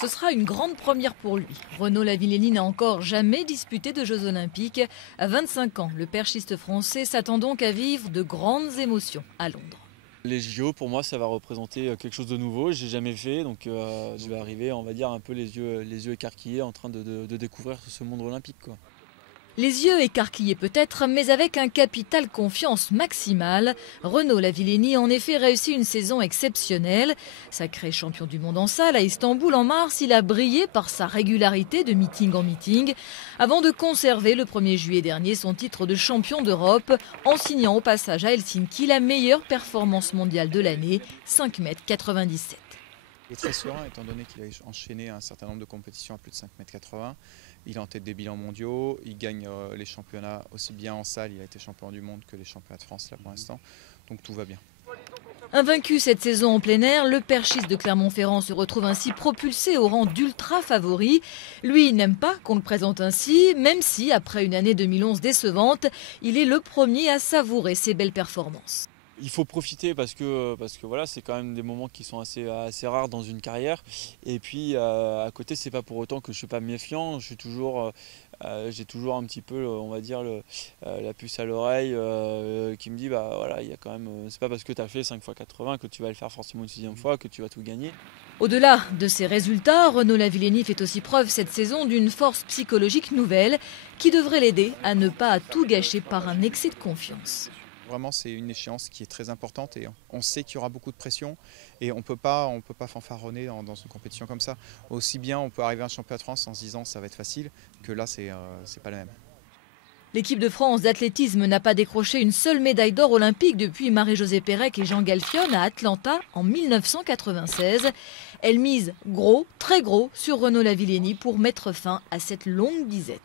Ce sera une grande première pour lui. Renaud Lavillenie n'a encore jamais disputé de Jeux Olympiques. À 25 ans, le perchiste français s'attend donc à vivre de grandes émotions à Londres. Les JO, pour moi, ça va représenter quelque chose de nouveau. Je n'ai jamais fait, donc je vais arriver, on va dire, un peu les yeux écarquillés en train de découvrir ce monde olympique, quoi. Les yeux écarquillés peut-être, mais avec un capital confiance maximale. Renaud Lavillenie en effet réussit une saison exceptionnelle. Sacré champion du monde en salle à Istanbul en mars, il a brillé par sa régularité de meeting en meeting, avant de conserver le 1er juillet dernier son titre de champion d'Europe, en signant au passage à Helsinki la meilleure performance mondiale de l'année, 5,97 m. Il est très serein étant donné qu'il a enchaîné un certain nombre de compétitions à plus de 5,80 m. Il est en tête des bilans mondiaux, il gagne les championnats aussi bien en salle, il a été champion du monde, que les championnats de France là pour l'instant, donc tout va bien. Invaincu cette saison en plein air, le perchiste de Clermont-Ferrand se retrouve ainsi propulsé au rang d'ultra favori. Lui, il n'aime pas qu'on le présente ainsi, même si, après une année 2011 décevante, il est le premier à savourer ses belles performances. Il faut profiter parce que voilà, c'est quand même des moments qui sont assez rares dans une carrière. Et puis à côté, c'est pas pour autant que je suis pas méfiant. J'ai toujours un petit peu, on va dire, la puce à l'oreille qui me dit bah voilà, il y a quand même, c'est pas parce que tu as fait 5x80 que tu vas le faire forcément une 6e fois que tu vas tout gagner. Au-delà de ses résultats, Renaud Lavillenie fait aussi preuve cette saison d'une force psychologique nouvelle qui devrait l'aider à ne pas tout gâcher par un excès de confiance. Vraiment, c'est une échéance qui est très importante et on sait qu'il y aura beaucoup de pression et on peut pas fanfaronner dans une compétition comme ça. Aussi bien on peut arriver à un championnat de France en se disant ça va être facile que là c'est pas la même. L'équipe de France d'athlétisme n'a pas décroché une seule médaille d'or olympique depuis Marie-Josée Pérec et Jean Galfionne à Atlanta en 1996. Elle mise gros, très gros sur Renaud Lavillenie pour mettre fin à cette longue disette.